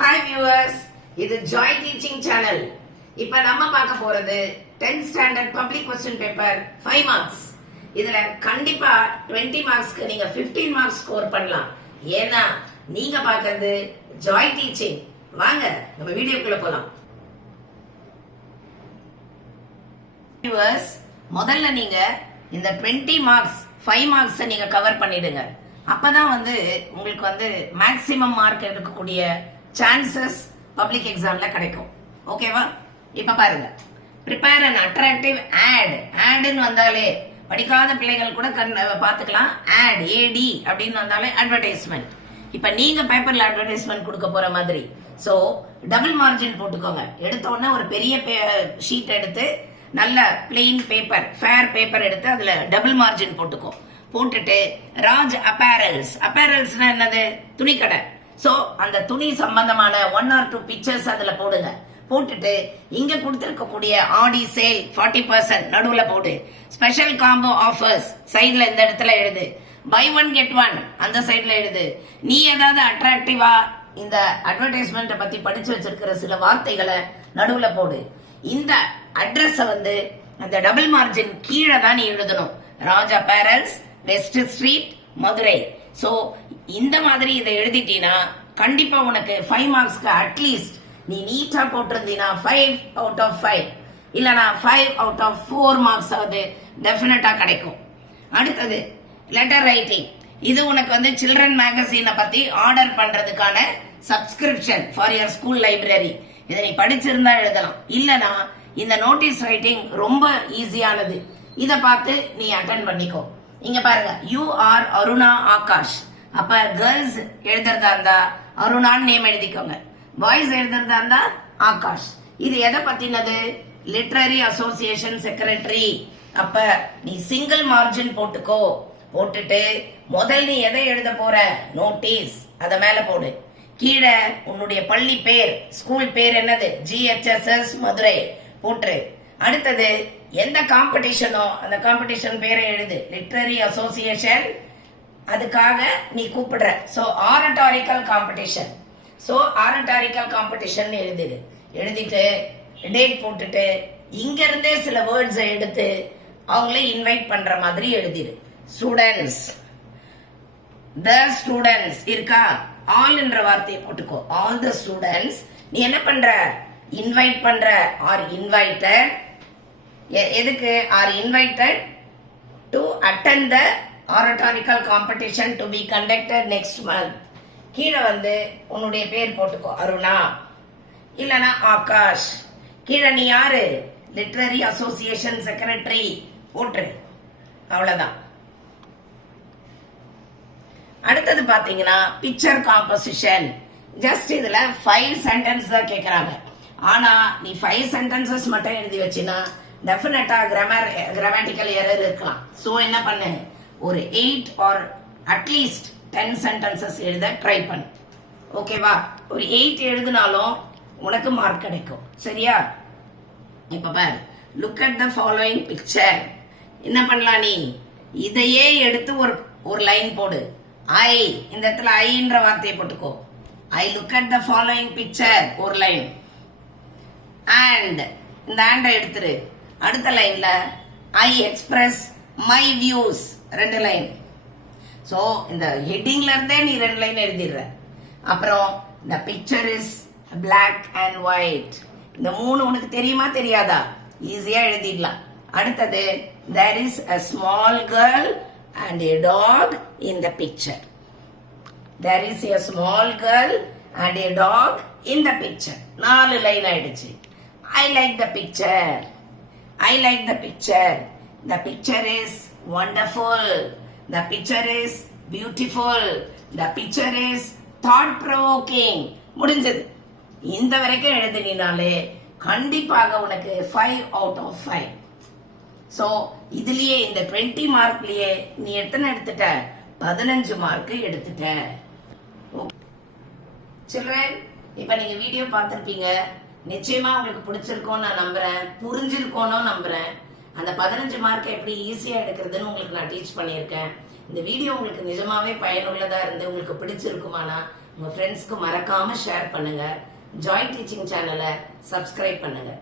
Hi viewers, இது Joy teaching channel. இப்ப நம்ம பார்க்க போறது 10th standard public question paper 5 marks. இதுல கண்டிப்பா 20 மார்க்ஸ்க்கு நீங்க 15 மார்க்ஸ் ஸ்கோர் பண்ணலாம். ஏன்னா நீங்க பார்க்கிறது ஜாய் டீச்சிங். வாங்க நம்ம வீடியோக்குள்ள போலாம். வியூவர்ஸ், முதல்ல நீங்க இந்த 20 மார்க்ஸ் 5 மார்க்ஸ் நீங்க கவர் பண்ணிடுங்க. அப்பதான் உங்களுக்கு மேக்ஸிமம் மார்க் எடுக்கக்கூடிய சான்சஸ் பப்ளிக் எக்ஸாம்ல கிடைக்கும். ஓகேவா? இப்ப பாருங்க, prepare an attractive ad. ஆட்னு வந்தாலே படிக்காத பிள்ளைகள் கூட பாத்துக்கலாம். ஆட் ஏடி அப்படின்னு வந்தாலே அட்வர்டைஸ்மெண்ட். இப்ப நீங்க பேப்பர்ல அட்வர்டைஸ்மெண்ட் கொடுக்க போற மாதிரி, சோ டபுள் மார்ஜின் போட்டுக்கோங்க. எடுத்த உடனே ஒரு பெரிய ஷீட் எடுத்து நல்ல பிளெயின் பேப்பர், ஃபேர் பேப்பர் எடுத்து அதுல டபுள் மார்ஜின் போட்டுக்கோ. போட்டுட்டு ராஜ் அப்பேரல்ஸ்னா என்னது? துணிக்கடை. சோ அந்த துணி சம்பந்தமான 1 or 2 பிக்சர்ஸ் அதுல போடுங்க. போட்டுட்டு இங்க கொடுத்திருக்கக்கூடிய ஆடி சேல் 40% நடுவுல போடு. ஸ்பெஷல் காம்போ ஆஃபர்ஸ் சைடுல இந்த இடத்துல எழுது. பை 1 get 1 அந்த சைடுல எழுது. நீ ஏதாவது அட்ராக்டிவா இந்த அட்வர்டைஸ்மெண்ட் பத்தி படிச்சு வச்சிருக்கிற சில வார்த்தைகளை நடுவுல போடு. இந்த அட்ரஸ் அந்த டபுள் மார்ஜின் கீழே தான் நீ எழுதணும். Raj apparels, west street, Madurai. So இந்த மாதிரி இதை எழுதிட்டீனா கண்டிப்பா உனக்கு 5 மார்க்ஸ்க்கு அட்லீஸ்ட் நீ நீட்டா போட்டிருந்தீனா 5 out of 5 இல்லனா 5 out of 4 மார்க்ஸ் டெஃபினட்டா கிடைக்கும். அடுத்தது லெட்டர் ரைட்டிங். இது உனக்கு சில்ட்ரன் மேகசினை பத்தி ஆர்டர் பண்றதுக்கான subscription for your school library. இதை நீ படிச்சிருந்தா எழுதலாம். இல்லனா இந்த நோட்டீஸ் ரைட்டிங் ரொம்ப ஈஸியானது. இத பார்த்து நீ அட்டென்ட் பண்ணிக்கோ. இங்க பாருங்க, யூ ஆர் அருணா ஆகாஷ். அப்ப கேர்ள்ஸ் எழுதுறதா இருந்தா அருணான்னு நேம் எழுதிக்கோங்க. பாய்ஸ் எழுதுறதா இருந்தா ஆகாஷ். இது எதை பத்தினது? Literary association secretary. அப்ப நீ சிங்கிள் மார்ஜின் போட்டுக்கோ. போட்டுட்டு முதல் நீ எதை எழுத போற? நோட்டீஸ். அத மேல போடு. கீழே உன்னுடைய பள்ளி பேர், ஸ்கூல் பேர் என்னது? GHSS மதுரை போட்டு. அடுத்தது எந்த காம்படிஷனோ அந்த காம்படிஷன் பேரை எழுது. லிட்டரரி அசோசியேஷன், அதுக்காக நீ கூப்பிடுற. So oratorical competition. So oratorical competition எழுதிடு. எழுதிட்டு டேட் போட்டுட்டு இங்க இருந்தே சில வேர்ட்ஸ் எடுத்து அவங்களே இன்வைட் பண்ற மாதிரி எழுதிடு. ஸ்டூடெண்ட்ஸ், த ஸ்டூடெண்ட்ஸ் இருக்கா? ஆல் என்ற வார்த்தையை போட்டுக்கோ. All the students. நீ என்ன பண்ற? இன்வைட் பண்ற. Are invited. எதுக்கு? Are invited to attend the oratorical competition to be conducted next month. கீழே உன்னுடைய பேர் போட்டுக்கோ. அருணா இல்லனா ஆகாஷ். கீழே நீ யாரு? லிட்டரரி அசோசியேஷன் செக்ரட்டரி போட்டு. அவ்வளவுதான். அடுத்தது பாத்தீங்கன்னா பிக்சர் காம்போசிஷன். ஜஸ்ட் இதுல 5 சென்டென்ஸ் தான் கேக்குறாங்க. ஆனா நீ 5 சென்டென்சஸ் மட்டும் எழுதி வச்சினா டெஃபினட்டா கிராமட்டிக்கல் எரர் இருக்கலாம். சோ என்ன பண்ணு? ஒரு 8 or அட்லீஸ்ட் 10 சென்டென்சஸ் எழுத ட்ரை பண்ணு. ஓகேவா? ஒரு 8 எழுதினாலும் உனக்கு மார்க் கிடைக்கும். சரியா? இப்ப பாரு, look at the following picture. என்ன பண்ணலாம்? நீ இதையே எடுத்து ஒரு லைன் போடு. ஐ, இந்த இடத்துல ஐன்ற வார்த்தையை போட்டுக்கோ. I look at the following picture ஒரு லைன். அண்ட் இந்த ஆண்டை எடுத்துரு. அடுத்த லைன்ல ஐ express my views 2 line. So இந்த ஹெட்டிங்ல இருந்தே நீ 2 லைன் எழுதிடுற. அப்புறம் the picture is black and white. இந்த 3 உனக்கு தெரியுமா தெரியாதா? ஈஸியா எழுதிடலாம். அடுத்தது there is a small girl and a dog in the picture. There is a small girl and a dog in the picture. 4 line ஆயிடுச்சு. I like the picture. I like the picture. The picture is wonderful. The picture is beautiful. The picture is thought provoking. முடிஞ்சது. இந்த வரைக்கும் எழுதினாலே கண்டிப்பாக உனக்கு 5 out of 5. So இதுலயே இந்த 20 மார்க்லயே நீ எத்தனை எடுத்துட்ட? 15 மார்க் எடுத்துட்ட. சில்ட்ரன், இப்ப நீங்க வீடியோ பார்த்திருப்பீங்க. நிச்சயமா உங்களுக்கு பிடிச்சிருக்கோம் நான் நம்புறேன். புரிஞ்சிருக்கோன்னு நம்புறேன். அந்த 15 மார்க் எப்படி ஈஸியா எடுக்கிறதுன்னு உங்களுக்கு நான் டீச் பண்ணியிருக்கேன். இந்த வீடியோ உங்களுக்கு நிஜமாவே பயனுள்ளதா இருந்து உங்களுக்கு பிடிச்சிருக்குமானா உங்க ஃப்ரெண்ட்ஸ்க்கு மறக்காம ஷேர் பண்ணுங்க. ஜாய் டீச்சிங் சேனலை சப்ஸ்கிரைப் பண்ணுங்க.